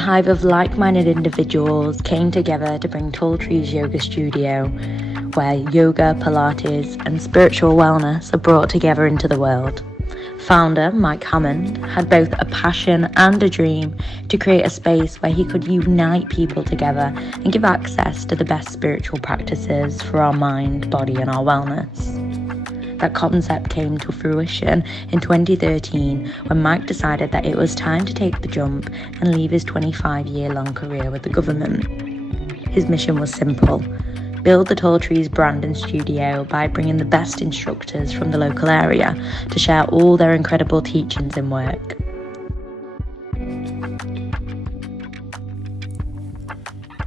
hive of like-minded individuals came together to bring Tall Trees Yoga Studio, where yoga, Pilates, and spiritual wellness are brought together into the world. Founder Mike Hammond had both a passion and a dream to create a space where he could unite people together and give access to the best spiritual practices for our mind, body, and our wellness. That concept came to fruition in 2013 when Mike decided that it was time to take the jump and leave his 25-year-long career with the government. His mission was simple: build the Tall Trees brand and studio by bringing the best instructors from the local area to share all their incredible teachings and work.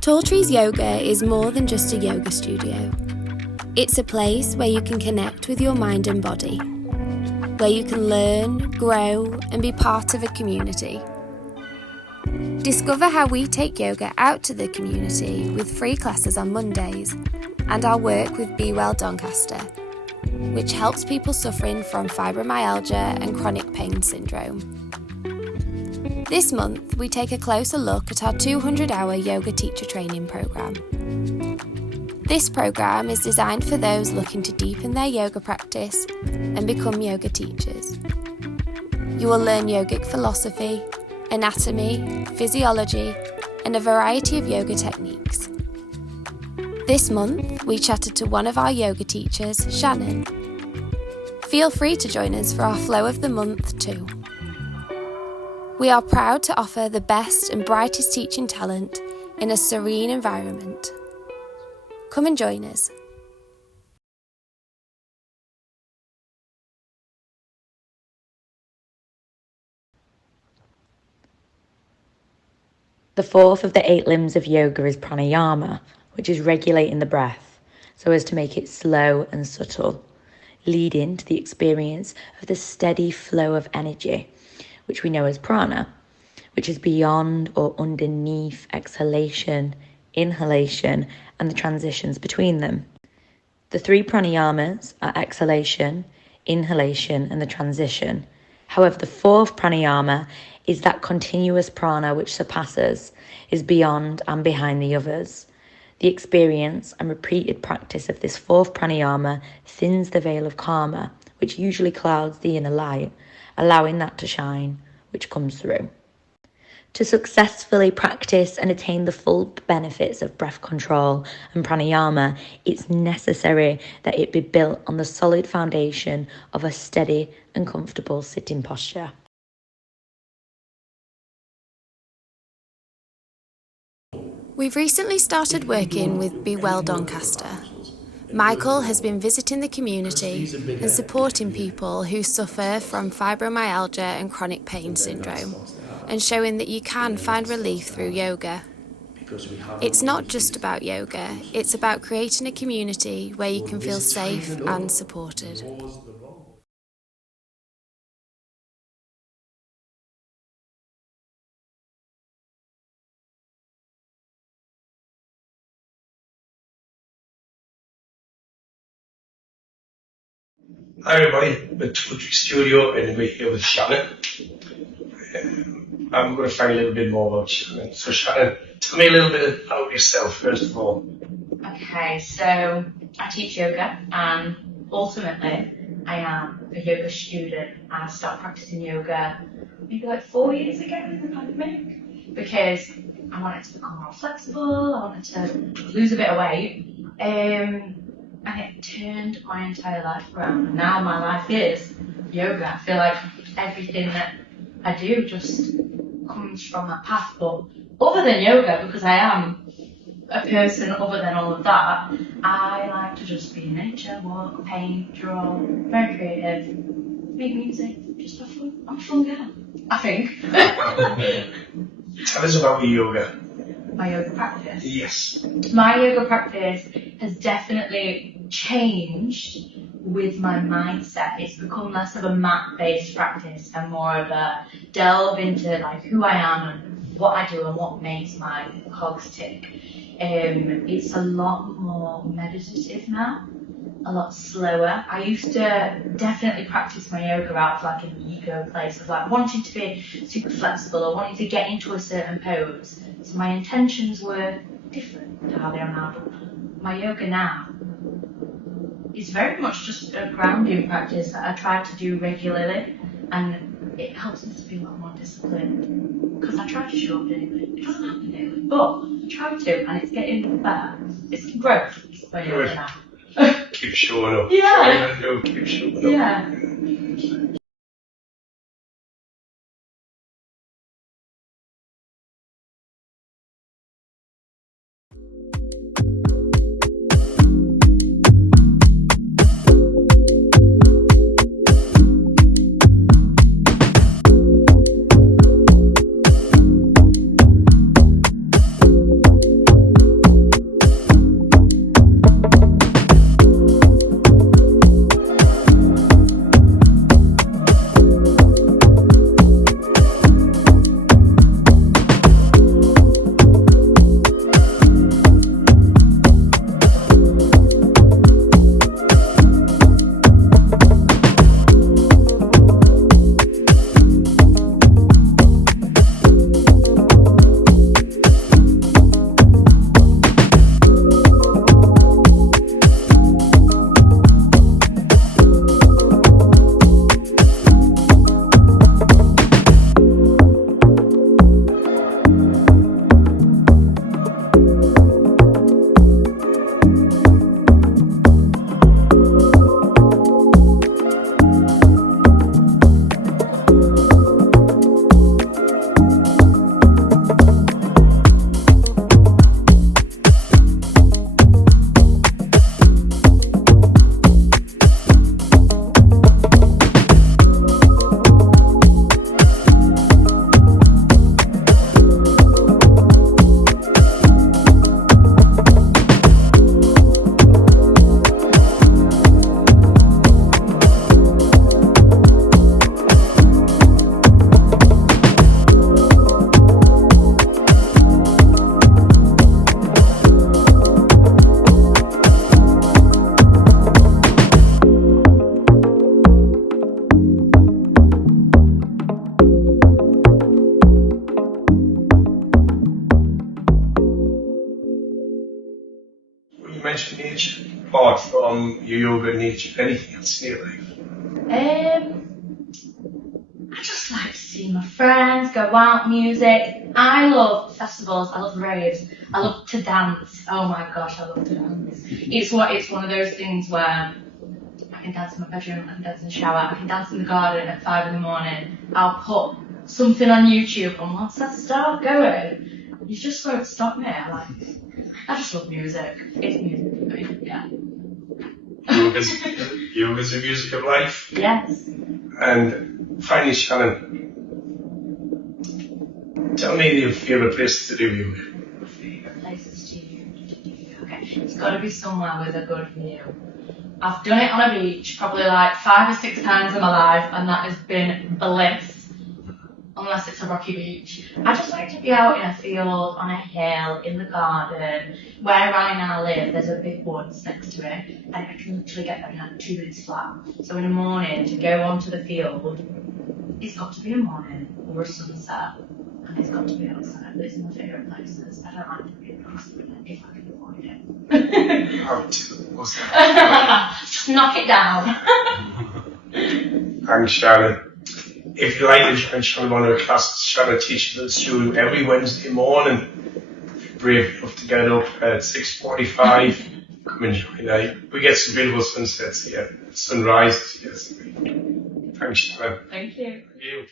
Tall Trees Yoga is more than just a yoga studio. It's a place where you can connect with your mind and body, where you can learn, grow, and be part of a community. Discover how we take yoga out to the community with free classes on Mondays and our work with Be Well Doncaster, which helps people suffering from fibromyalgia and chronic pain syndrome. This month, we take a closer look at our 200-hour yoga teacher training programme. This programme is designed for those looking to deepen their yoga practice and become yoga teachers. You will learn yogic philosophy, anatomy, physiology, and a variety of yoga techniques. This month, we chatted to one of our yoga teachers, Shannon. Feel free to join us for our Flow of the Month too. We are proud to offer the best and brightest teaching talent in a serene environment. Come and join us. The fourth of the 8 limbs of yoga is pranayama, which is regulating the breath so as to make it slow and subtle, leading to the experience of the steady flow of energy, which we know as prana, which is beyond or underneath exhalation, inhalation, and the transitions between them. The 3 pranayamas are exhalation, inhalation, and the transition. However, the 4th pranayama is that continuous prana which surpasses, is beyond and behind the others. The experience and repeated practice of this 4th pranayama thins the veil of karma, which usually clouds the inner light, allowing that to shine, which comes through. To successfully practice and attain the full benefits of breath control and pranayama, it's necessary that it be built on the solid foundation of a steady and comfortable sitting posture. We've recently started working with Be Well Doncaster. Michael has been visiting the community and supporting people who suffer from fibromyalgia and chronic pain syndrome, and showing that you can find relief through yoga. It's not just about yoga, it's about creating a community where you can feel safe and supported. Hi everybody, I'm at Tall Trees Studio and we're here with Shannon. I'm going to find a little bit more about Shannon. So Shannon, tell me a little bit about yourself first of all. Okay, so I teach yoga and ultimately I am a yoga student. I started practicing yoga maybe like 4 years ago in the pandemic because I wanted to become more flexible, I wanted to lose a bit of weight, and it turned my entire life around. And now my life is yoga. I feel like everything that I do just comes from that path. But other than yoga, because I am a person other than all of that, I like to just be in nature, walk, paint, draw, very creative, make music, just have fun. I'm a fun girl, I think. Tell us about your yoga. My yoga practice? Yes. My yoga practice has definitely changed with my mindset. It's become less of a mat-based practice and more of a delve into like who I am and what I do and what makes my cogs tick. It's a lot more meditative now. a lot slower. I used to definitely practice my yoga out of like an ego place of like wanting to be super flexible or wanting to get into a certain pose. So my intentions were different to how they are now. But my yoga now is very much just a grounding practice that I try to do regularly, and it helps me to be a lot more disciplined because I try to show up daily. It doesn't happen daily, but I try to, and it's getting better. It's growth. My yoga now. Keep showing up. Yeah. Keep showing up. Yeah. You mentioned nature. Apart from your yoga and nature, anything else in your life? I just like to see my friends, go out, music. I love festivals, I love raves, I love to dance. Oh my gosh, I love to dance. It's one of those things where I can dance in my bedroom, I can dance in the shower, I can dance in the garden at 5 in the morning. I'll put something on YouTube, and once I start going, you just won't stop me. I just love music. It's music for me, yeah. Yoga's the music of life. Yes. And finally, Shannon, tell me your favourite place to do yoga. Favourite places to do yoga? It's got to be somewhere with a good view. I've done it on a beach probably like 5 or 6 times in my life, and that has been bliss. Unless it's a rocky beach. I just like to be out in a field, on a hill, in the garden. Where I now live, there's a big woods next to it, and I can literally get there in like 2 minutes flat. So in the morning, to go onto the field, it's got to be a morning or a sunset, and it's got to be outside. Those are my favourite places. I don't like to be across the river if I can avoid it. Just knock it down. Thanks, Shannon. If you like to join Shannon one of her classes, Shannon teaches at the studio every Wednesday morning. If you're brave enough to get up at 6:45, come and join her. We get some beautiful sunsets here, sunrises here. Thanks, Shannon. Thank you. Thank you.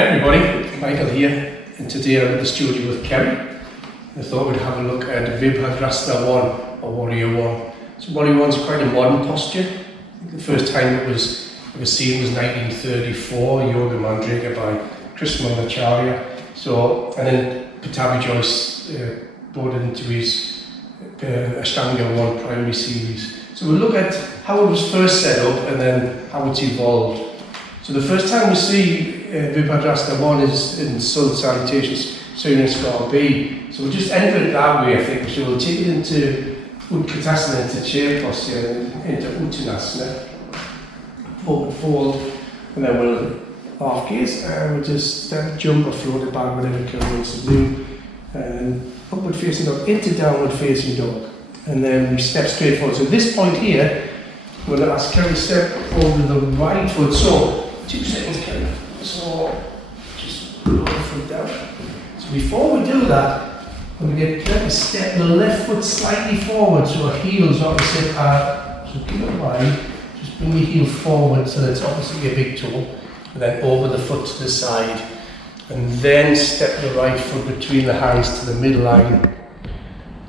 Everybody, Michael here, and today I'm at the studio with Kerry. I thought we'd have a look at Vibhadrasana 1 or Warrior 1. So Warrior 1 is quite a modern posture. The first time it was seen was 1934, Yoga Mandraka by Krishnamacharya. So, and then Pattabhi Jois brought it into his Ashtanga 1 primary series. So we'll look at how it was first set up and then how it's evolved. So the first time we see Vibhadrasana 1 is in Sun Salutations, Surya B. So we'll just enter it that way, I think. So we'll take it into Utkatasana, into chair posture, and into Uttanasana. Forward fold, and then we'll half gaze, and we'll just jump or float it back, whatever Kerry wants to do. And upward facing dog into downward facing dog. And then we step straight forward. So at this point here, we'll ask Kerry to step forward with the right foot. So 2 seconds, Kerry. So just roll the foot down. So before we do that, when we get Kerry to step the left foot slightly forward so our heels opposite our, so keep it wide, just bring your heel forward so that it's opposite your big toe, and then over the foot to the side. And then step the right foot between the hands to the midline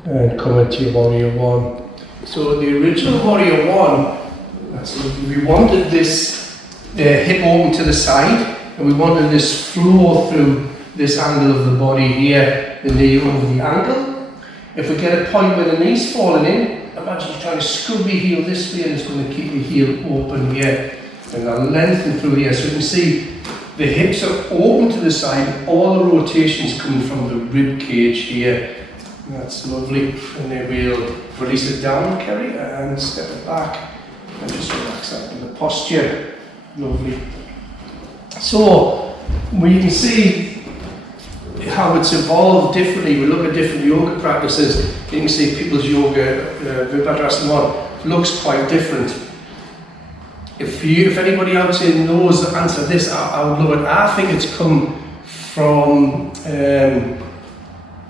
and come into your Warrior 1. So the original Warrior 1, we wanted this hip open to the side, and we wanted this flow through this angle of the body here, the knee over the ankle. If we get a point where the knee's falling in, imagine you're trying to scrub your heel this way and it's going to keep your heel open here. And I'll lengthen through here. So you can see the hips are open to the side, all the rotations coming from the rib cage here. And that's lovely. And then we'll release it down, Kerry, and step it back. And just relax that in the posture. Lovely. So, we can see how it's evolved differently. We look at different yoga practices. You can see people's yoga, Vibhadrasana 1, looks quite different. If anybody out there knows the answer to this, I would love it. I think it's come from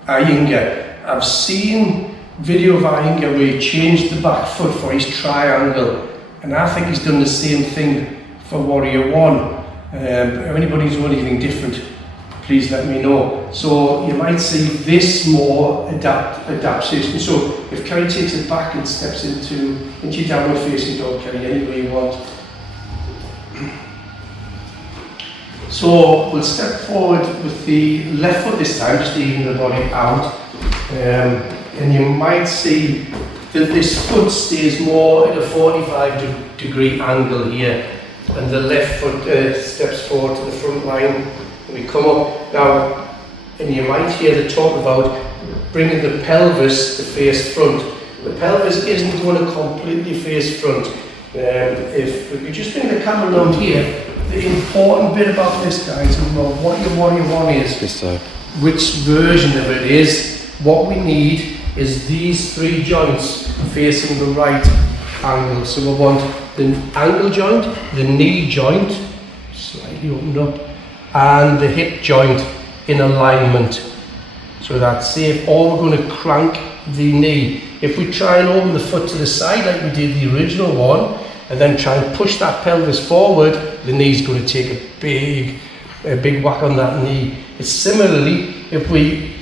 Iyengar. I've seen video of Iyengar where he changed the back foot for his triangle, and I think he's done the same thing for Warrior 1. If anybody's doing anything different, please let me know. So you might see this more adaptation. So if Kerry takes it back and steps into downward facing dog, Kerry, any way you want. So we'll step forward with the left foot this time, just leaving the body out. And you might see that this foot stays more at a 45-degree angle here, and the left foot steps forward to the front line. And we come up now, and you might hear the talk about bringing the pelvis to face front. The pelvis isn't going to completely face front. If we could just bring the camera around here, the important bit about this, guys, and what your Warrior 1 is, yes, sir. Which version of it is, what we need is these 3 joints facing the right angle. So we want the ankle joint, the knee joint, slightly opened up, and the hip joint in alignment. So that's safe. Or we're going to crank the knee. If we try and open the foot to the side like we did the original one, and then try and push that pelvis forward, the knee's going to take a big whack on that knee. It's similarly, if we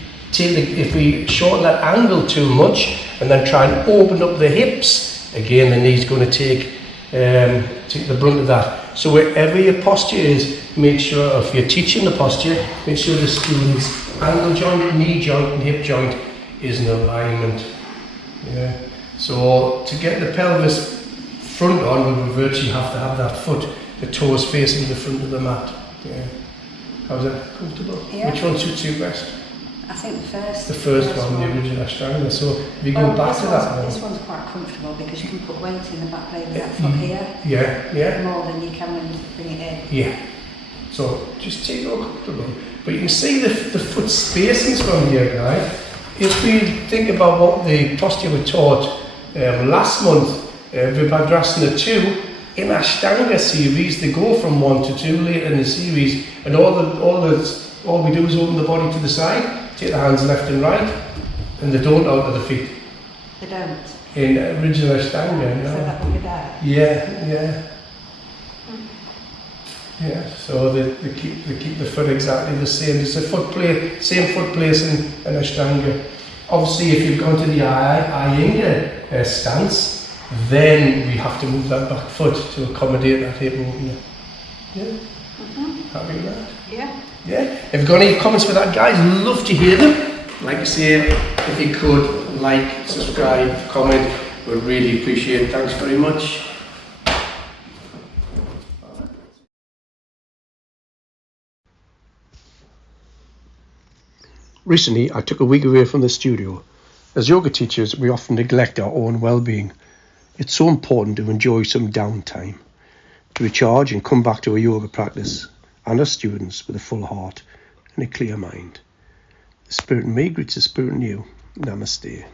shorten that angle too much and then try and open up the hips, again the knee's going to take the brunt of that. So wherever your posture is, make sure, if you're teaching the posture, make sure the student's ankle joint, knee joint and hip joint is in alignment. Yeah. So to get the pelvis front on, we would virtually have to have that foot, the toes facing the front of the mat. Yeah. How's that? Comfortable? Yeah. Which one suits you best? I think the first. The first one, the original Ashtanga. So if you go back to that one. This one's quite comfortable because you can put weight in the back leg of that foot here. Yeah. More than you can when you bring it in. Yeah. So just take it all comfortable. But you can see the foot spacings from here, guys. If we think about what the posture we taught last month, Vibhadrasana 2, in Ashtanga series, they go from 1 to 2 later in the series, and all we do is open the body to the side, take the hands left and right, and they don't out of the feet. They don't. In original Ashtanga, So that would be there. Yeah. Yeah, so they keep the foot exactly the same. It's a same foot placing in Ashtanga. Obviously, if you've gone to the Iyengar stance, then we have to move that back foot to accommodate that hip opener. Yeah? Happy with that? Yeah. Yeah? If you've got any comments for that, guys, love to hear them. Like I say, if you could like, subscribe, comment, we'd really appreciate it. Thanks very much. Recently, I took a week away from the studio. As yoga teachers, we often neglect our own well-being. It's so important to enjoy some downtime, to recharge and come back to a yoga practice and our students with a full heart and a clear mind. The spirit in me greets the spirit in you. Namaste.